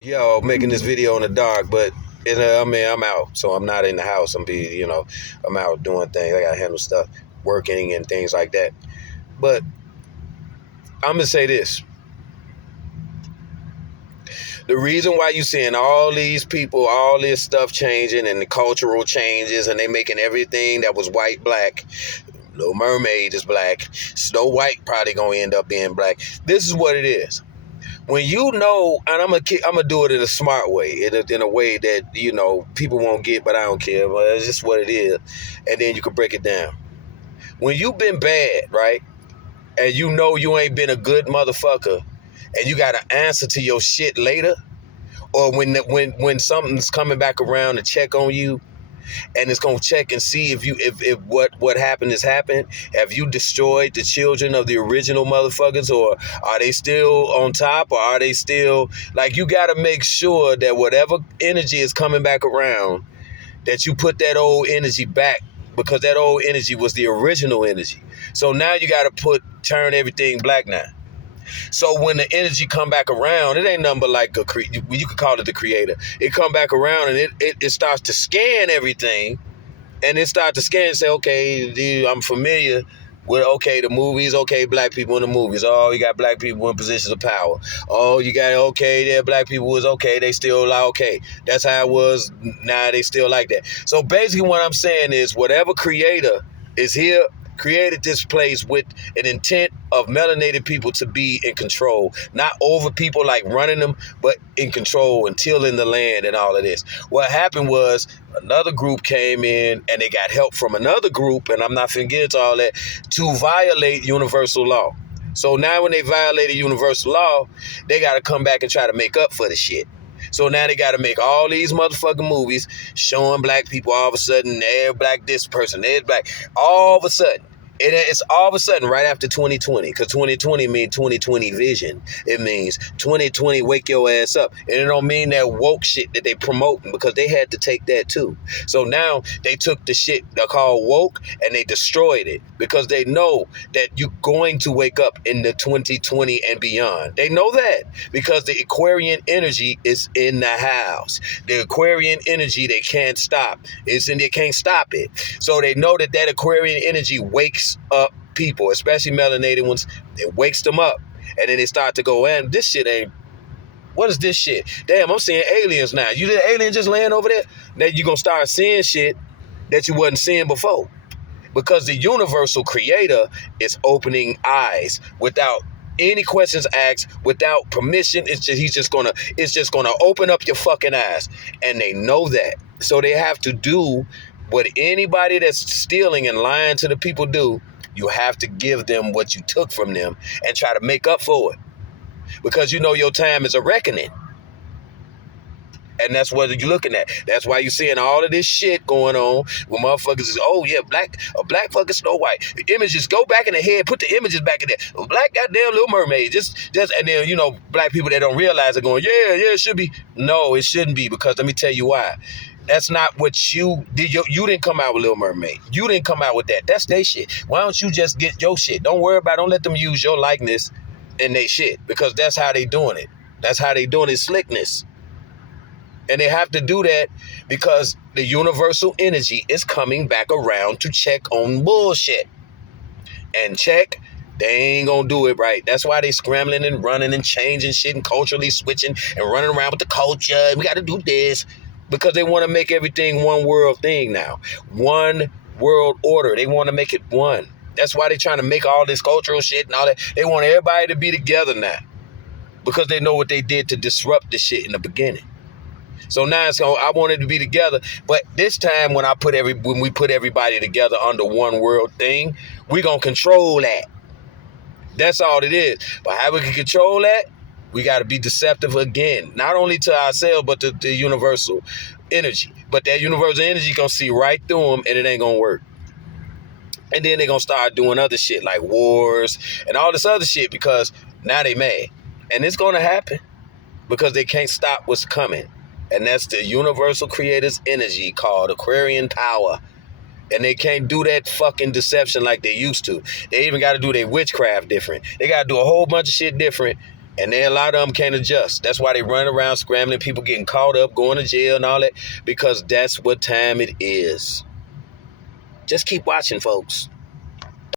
Yo, making this video in the dark, but I mean, I'm out, so I'm not in the house. I'm out doing things. I gotta handle stuff, working and things like that. But I'm gonna say this: the reason why you seeing all these people, all this stuff changing, and the cultural changes, and they making everything that was white black. Little Mermaid is black. Snow White probably gonna end up being black. This is what it is. When you know, and I'm gonna do it in a smart way, in a way that people won't get, but I don't care. But it's just what it is, and then you can break it down. When you've been bad, right, and you know you ain't been a good motherfucker, and you got to answer to your shit later, or when something's coming back around to check on you, and it's gonna check and see if what happened has happened. Have you destroyed the children of the original motherfuckers, or are they still on top, or are they still like? You got to make sure that whatever energy is coming back around, that you put that old energy back, because that old energy was the original energy. So now you got to turn everything black now. So when the energy come back around, it ain't nothing but like you could call it the creator. It come back around and it starts to scan everything, and it starts to scan and say, okay, dude, I'm familiar with, okay, the movies, okay, black people in the movies. Oh, you got black people in positions of power. Oh, you got, okay, yeah, black people was okay. They still like, okay, that's how it was. Now they still like that. So basically what I'm saying is whatever creator is here created this place with an intent of melanated people to be in control, not over people like running them, but in control and tilling the land and all of this. What happened was another group came in and they got help from another group, and I'm not finna get into all that, to violate universal law. So now when they violated universal law, they got to come back and try to make up for the shit. So now they got to make all these motherfucking movies showing black people all of a sudden, they're black this person, they're black. All of a sudden. It's all of a sudden right after 2020, because 2020 means 2020 vision. It means 2020 wake your ass up. And it don't mean that woke shit that they promoting, because they had to take that too. So now they took the shit they call woke and they destroyed it, because they know that you're going to wake up in the 2020 and beyond. They know that because the Aquarian energy is in the house. The Aquarian energy they can't stop. They can't stop it. So they know that Aquarian energy wakes up people, especially melanated ones. It wakes them up, and then they start to go, and this shit ain't. What is this shit? Damn, I'm seeing aliens now. You did alien just laying over there? Now you gonna start seeing shit that you wasn't seeing before, because the universal creator is opening eyes without any questions asked, without permission. It's just gonna open up your fucking eyes, and they know that. So they have to do what anybody that's stealing and lying to the people do. You have to give them what you took from them and try to make up for it, because you know your time is a reckoning. And that's what you're looking at. That's why you're seeing all of this shit going on where motherfuckers is, oh yeah, a black fucking Snow White. The images, go back in the head, put the images back in there. A black goddamn Little Mermaid. Just and then, black people that don't realize are going, yeah, it should be. No, it shouldn't be, because let me tell you why. That's not what you did. You didn't come out with Little Mermaid. You didn't come out with that. That's their shit. Why don't you just get your shit? Don't let them use your likeness in their shit, because that's how they doing it. That's how they doing it, slickness. And they have to do that because the universal energy is coming back around to check on bullshit. And check, they ain't gonna do it right. That's why they scrambling and running and changing shit and culturally switching and running around with the culture. We got to do this because they want to make everything one world thing now. One world order. They want to make it one. That's why they're trying to make all this cultural shit and all that. They want everybody to be together now, because they know what they did to disrupt the shit in the beginning. So now I wanted to be together, but this time when we put everybody together under one world thing, we gonna control that. That's all it is. But how we can control that? We got to be deceptive again, not only to ourselves but to the universal energy. But that universal energy gonna see right through them, and it ain't gonna work. And then they gonna start doing other shit like wars and all this other shit, because now they mad, and it's gonna happen because they can't stop what's coming. And that's the universal creator's energy called Aquarian power. And they can't do that fucking deception like they used to. They even got to do their witchcraft different. They got to do a whole bunch of shit different And then a lot of them can't adjust. That's why they run around scrambling, people getting caught up, going to jail and all that, because that's what time it is. Just keep watching, folks.